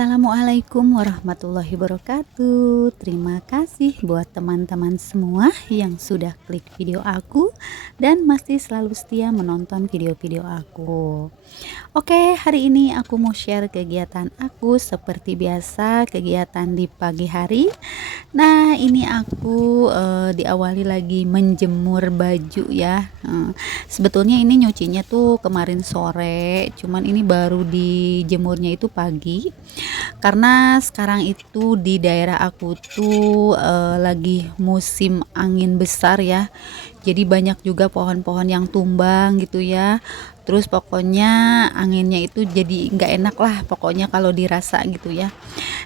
Assalamualaikum warahmatullahi wabarakatuh. Terima kasih buat teman-teman semua yang sudah klik video aku dan masih selalu setia menonton video-video aku. Oke, hari ini aku mau share kegiatan aku seperti biasa, kegiatan di pagi hari. Nah, ini aku diawali lagi menjemur baju ya. Sebetulnya ini nyucinya tuh kemarin sore, cuman ini baru dijemurnya itu pagi. Karena sekarang itu di daerah aku tuh lagi musim angin besar ya. Jadi banyak juga pohon-pohon yang tumbang gitu ya. Terus pokoknya anginnya itu jadi nggak enak lah pokoknya kalau dirasa gitu ya.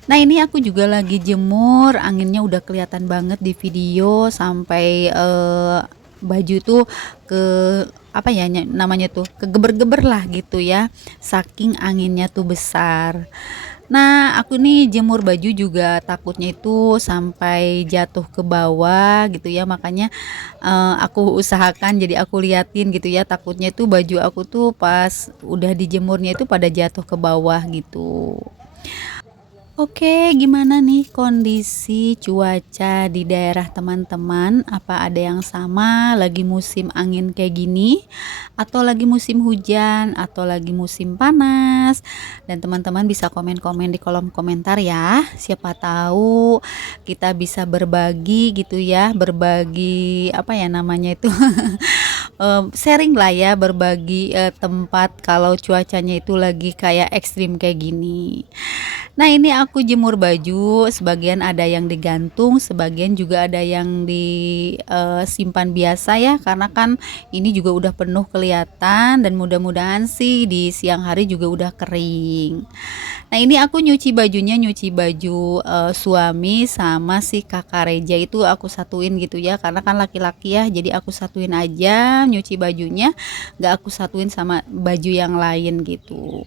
Nah, ini aku juga lagi jemur, anginnya udah kelihatan banget di video sampai baju tuh ke apa ya namanya tuh kegeber-geber lah gitu ya, saking anginnya tuh besar. Nah, aku nih jemur baju juga takutnya itu sampai jatuh ke bawah gitu ya, makanya aku usahakan jadi aku liatin gitu ya, takutnya tuh baju aku tuh pas udah dijemurnya itu pada jatuh ke bawah gitu. Oke, gimana nih kondisi cuaca di daerah teman-teman? Apa ada yang sama lagi musim angin kayak gini? Atau lagi musim hujan? Atau lagi musim panas? Dan teman-teman bisa komen-komen di kolom komentar ya. Siapa tahu kita bisa berbagi gitu ya, berbagi apa ya namanya itu sharing lah ya, berbagi tempat kalau cuacanya itu lagi kayak ekstrim kayak gini. Nah, ini aku jemur baju, sebagian ada yang digantung, sebagian juga ada yang disimpan biasa ya, karena kan ini juga udah penuh kelihatan dan mudah-mudahan sih di siang hari juga udah kering. Nah, ini aku nyuci baju suami sama si kakak Reja itu aku satuin gitu ya, karena kan laki-laki ya, jadi aku satuin aja nyuci bajunya, nggak aku satuin sama baju yang lain gitu.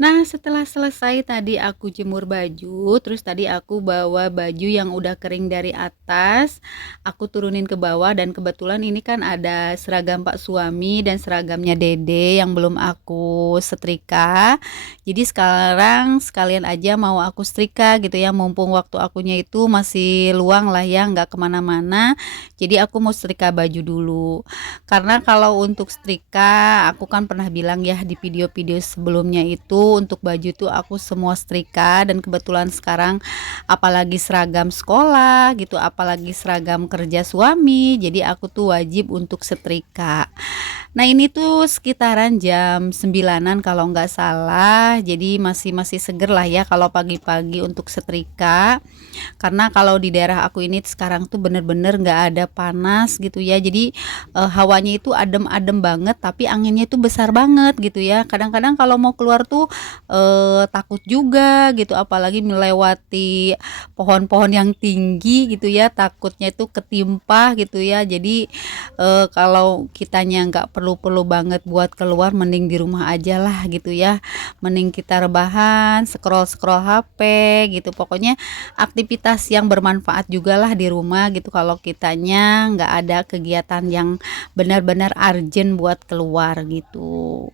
Nah, setelah selesai tadi aku jemur baju, terus tadi aku bawa baju yang udah kering dari atas, aku turunin ke bawah dan kebetulan ini kan ada seragam Pak suami dan seragamnya Dede yang belum aku setrika. Jadi sekarang sekalian aja mau aku setrika gitu ya, mumpung waktu akunya itu masih luang lah ya, nggak kemana-mana. Jadi aku mau setrika baju dulu. Karena kalau untuk setrika, aku kan pernah bilang ya di video-video sebelumnya itu untuk baju tuh aku semua setrika dan kebetulan sekarang apalagi seragam sekolah gitu, apalagi seragam kerja suami, jadi aku tuh wajib untuk setrika. Nah, ini tuh sekitaran jam 9-an kalau nggak salah, jadi masih seger lah ya kalau pagi-pagi untuk setrika. Karena kalau di daerah aku ini sekarang tuh bener-bener nggak ada panas gitu ya, jadi hawanya itu adem-adem banget tapi anginnya itu besar banget gitu ya. Kadang-kadang kalau mau keluar tuh takut juga gitu, apalagi melewati pohon-pohon yang tinggi gitu ya, takutnya itu ketimpa gitu ya. Jadi kalau kitanya nggak perlu-perlu banget buat keluar, mending di rumah aja lah gitu ya, mending kita rebahan scroll-scroll HP gitu. Pokoknya aktivitas yang bermanfaat juga lah di rumah gitu, kalau kitanya nggak ada kegiatan yang benar-benar urgent buat keluar gitu.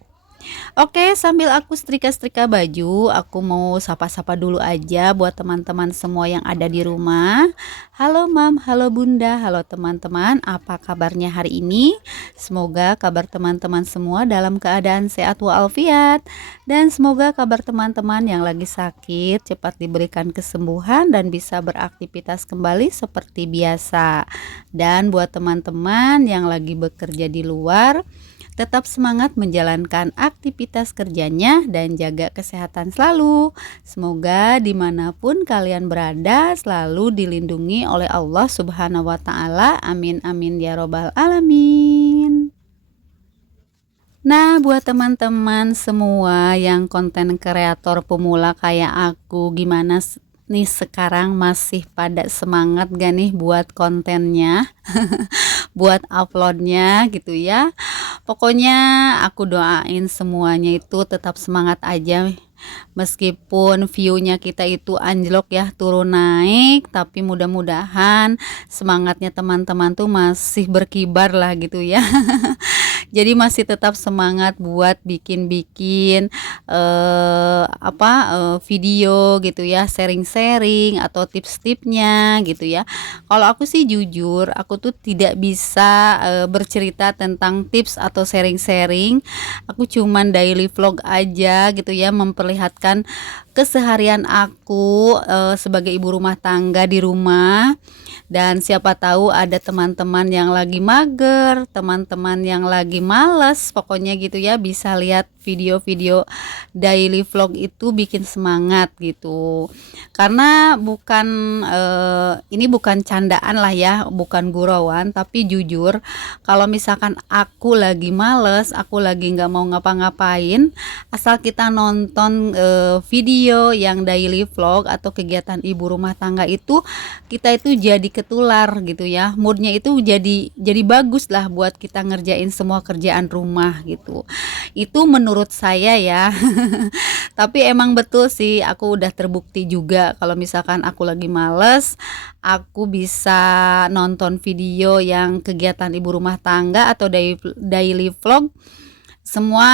Oke, sambil aku setrika-setrika baju, aku mau sapa-sapa dulu aja buat teman-teman semua yang ada di rumah. Halo Mam, halo Bunda, halo teman-teman, apa kabarnya hari ini? Semoga kabar teman-teman semua dalam keadaan sehat walafiat. Dan semoga kabar teman-teman yang lagi sakit cepat diberikan kesembuhan dan bisa beraktivitas kembali seperti biasa. Dan buat teman-teman yang lagi bekerja di luar, tetap semangat menjalankan aktivitas kerjanya dan jaga kesehatan selalu. Semoga dimanapun kalian berada selalu dilindungi oleh Allah Subhanahu wa Ta'ala. Amin, amin ya Robbal 'Alamin. Nah, buat teman-teman semua yang konten kreator pemula kayak aku, gimana nih sekarang, masih pada semangat gak nih buat kontennya, buat uploadnya gitu ya? Pokoknya aku doain semuanya itu tetap semangat aja Meskipun view-nya kita itu anjlok ya, turun naik, tapi mudah-mudahan semangatnya teman-teman tuh masih berkibar lah gitu ya. Jadi masih tetap semangat buat bikin-bikin video gitu ya, sharing-sharing atau tips-tipsnya gitu ya. Kalau aku sih jujur, aku tuh tidak bisa bercerita tentang tips atau sharing-sharing. Aku cuman daily vlog aja gitu ya, memperlihatkan keseharian aku sebagai ibu rumah tangga di rumah. Dan siapa tahu ada teman-teman yang lagi mager, teman-teman yang lagi males, pokoknya gitu ya, bisa lihat video-video daily vlog itu bikin semangat gitu. Karena ini bukan candaan lah ya, bukan gurauan, tapi jujur kalau misalkan aku lagi males, aku lagi nggak mau ngapa-ngapain, asal kita nonton video yang daily vlog atau kegiatan ibu rumah tangga itu, kita itu jadi ketular gitu ya, moodnya itu jadi bagus lah buat kita ngerjain semua kerjaan rumah gitu. Itu menurut saya ya. Tapi emang betul sih, aku udah terbukti juga kalau misalkan aku lagi males, aku bisa nonton video yang kegiatan ibu rumah tangga atau daily vlog. Semua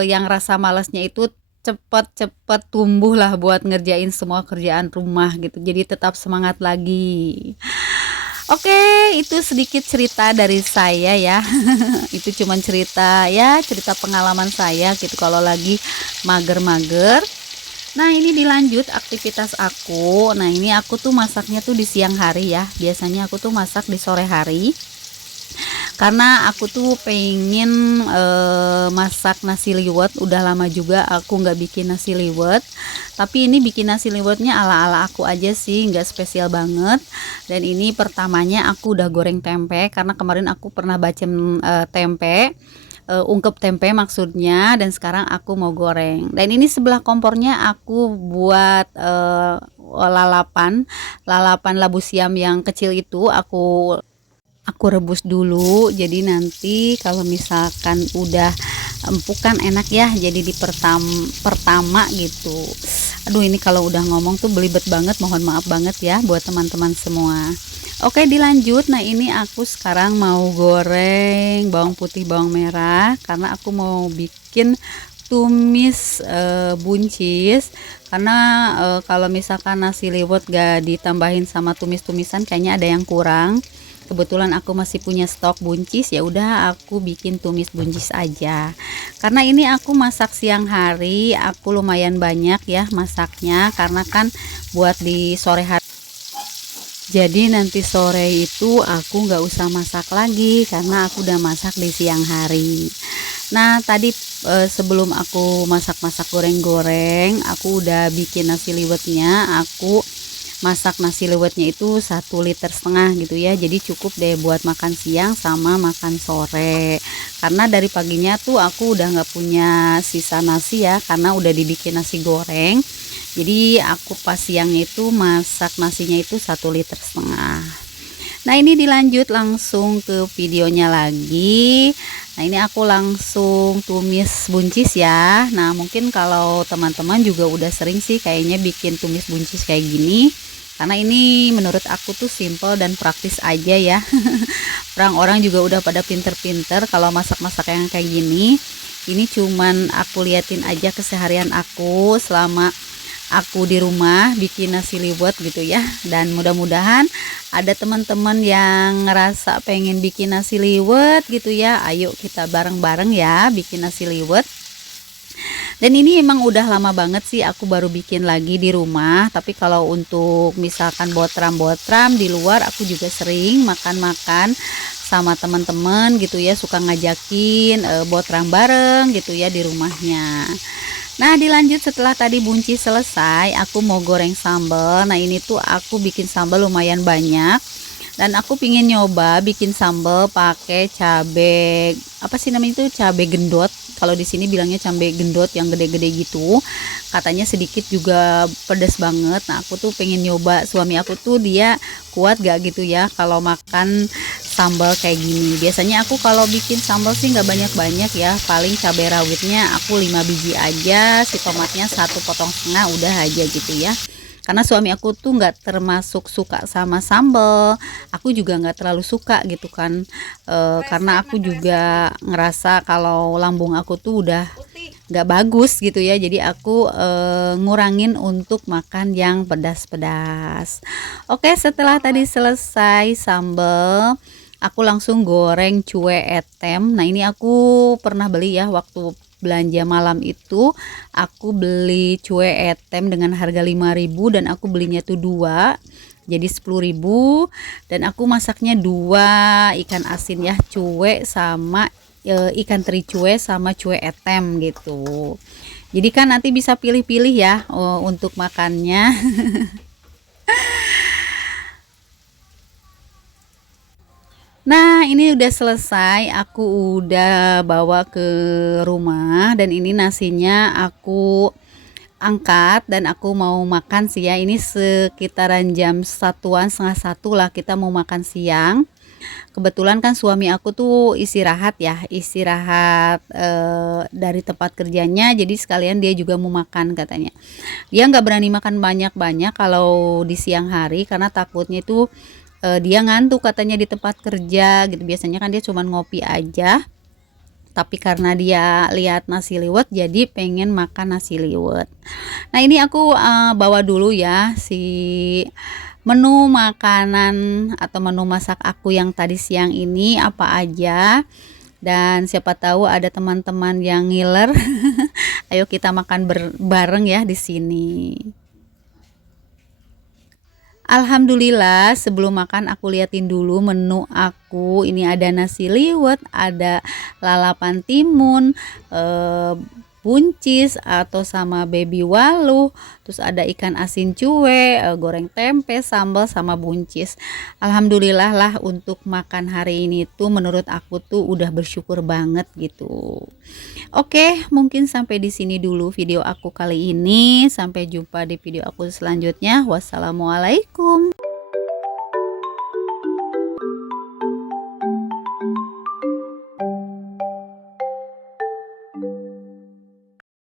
yang rasa malesnya itu cepet-cepet tumbuh lah buat ngerjain semua kerjaan rumah gitu. Jadi tetap semangat lagi. Oke, itu sedikit cerita dari saya ya. Itu cuman cerita ya, cerita pengalaman saya gitu kalau lagi mager-mager. Nah, ini dilanjut aktivitas aku. Nah, ini aku tuh masaknya tuh di siang hari ya. Biasanya aku tuh masak di sore hari. Karena aku tuh pengen masak nasi liwet. Udah lama juga aku nggak bikin nasi liwet, tapi ini bikin nasi liwetnya ala-ala aku aja sih, nggak spesial banget. Dan ini pertamanya aku udah goreng tempe, karena kemarin aku pernah bacem tempe, ungkep tempe maksudnya, dan sekarang aku mau goreng. Dan ini sebelah kompornya aku buat lalapan labu siam yang kecil itu aku rebus dulu. Jadi nanti kalau misalkan udah empuk kan enak ya, jadi di pertama gitu. Aduh, ini kalau udah ngomong tuh belibet banget, mohon maaf banget ya buat teman-teman semua. Oke, dilanjut. Nah, ini aku sekarang mau goreng bawang putih, bawang merah, karena aku mau bikin tumis buncis. Karena kalau misalkan nasi liwet gak ditambahin sama tumis-tumisan, kayaknya ada yang kurang. Kebetulan aku masih punya stok buncis, ya udah aku bikin tumis buncis aja. Karena ini aku masak siang hari, aku lumayan banyak ya masaknya, karena kan buat di sore hari. Jadi nanti sore itu aku nggak usah masak lagi, karena aku udah masak di siang hari. Nah, tadi sebelum aku masak-masak goreng-goreng, aku udah bikin nasi liwetnya. Aku masak nasi liwetnya itu 1,5 liter gitu ya, jadi cukup deh buat makan siang sama makan sore. Karena dari paginya tuh aku udah nggak punya sisa nasi ya, karena udah dibikin nasi goreng. Jadi aku pas siangnya itu masak nasinya itu 1,5 liter. Nah, ini dilanjut langsung ke videonya lagi. Nah, ini aku langsung tumis buncis ya. Nah, mungkin kalau teman-teman juga udah sering sih kayaknya bikin tumis buncis kayak gini, karena ini menurut aku tuh simple dan praktis aja ya. Orang-orang juga udah pada pinter-pinter kalau masak-masak yang kayak gini. Ini cuman aku liatin aja keseharian aku selama aku di rumah bikin nasi liwet gitu ya. Dan mudah-mudahan ada teman-teman yang ngerasa pengen bikin nasi liwet gitu ya. Ayo kita bareng-bareng ya bikin nasi liwet. Dan ini emang udah lama banget sih aku baru bikin lagi di rumah. Tapi kalau untuk misalkan botram-botram di luar, aku juga sering makan-makan sama teman-teman gitu ya, suka ngajakin botram bareng gitu ya di rumahnya. Nah, dilanjut setelah tadi buncis selesai, aku mau goreng sambal. Nah, ini tuh aku bikin sambal lumayan banyak. Dan aku pingin nyoba bikin sambal pakai cabe, apa sih namanya itu, cabe gendot. Kalau di sini bilangnya cabe gendot yang gede-gede gitu. Katanya sedikit juga pedas banget. Nah, aku tuh pengen nyoba. Suami aku tuh dia kuat gak gitu ya kalau makan sambal kayak gini. Biasanya aku kalau bikin sambal sih nggak banyak-banyak ya, paling cabai rawitnya aku 5 biji aja, si tomatnya 1,5 potong udah aja gitu ya. Karena suami aku tuh nggak termasuk suka sama sambal, aku juga nggak terlalu suka gitu kan. Karena aku juga ngerasa kalau lambung aku tuh udah nggak bagus gitu ya, jadi aku ngurangin untuk makan yang pedas-pedas. Oke, setelah tadi selesai sambal, aku langsung goreng cuwe etem. Nah ini aku pernah beli ya waktu belanja malam itu, aku beli cuwe etem dengan harga 5.000 dan aku belinya tuh dua, jadi 10.000, dan aku masaknya dua ikan asin ya, cuwe sama ikan teri cuwe sama cuwe etem gitu. Jadi kan nanti bisa pilih-pilih ya untuk makannya. Nah, ini udah selesai, aku udah bawa ke rumah dan ini nasinya aku angkat dan aku mau makan sih ya. Ini sekitaran jam 1-an, setengah 1 lah kita mau makan siang. Kebetulan kan suami aku tuh istirahat ya, istirahat dari tempat kerjanya, jadi sekalian dia juga mau makan katanya. Dia nggak berani makan banyak-banyak kalau di siang hari karena takutnya itu dia ngantuk katanya di tempat kerja gitu. Biasanya kan dia cuman ngopi aja, tapi karena dia lihat nasi liwet jadi pengen makan nasi liwet. Nah ini aku bawa dulu ya si menu makanan atau menu masak aku yang tadi siang ini apa aja, dan siapa tahu ada teman-teman yang ngiler. Ayo kita makan bareng ya di sini. Alhamdulillah, sebelum makan aku liatin dulu menu aku. Ini ada nasi liwet, ada lalapan timun, buncis atau sama baby waluh, terus ada ikan asin cuwe, goreng tempe, sambal sama buncis. Alhamdulillah lah untuk makan hari ini tuh menurut aku tuh udah bersyukur banget gitu. Oke, mungkin sampai di sini dulu video aku kali ini. Sampai jumpa di video aku selanjutnya. Wassalamualaikum.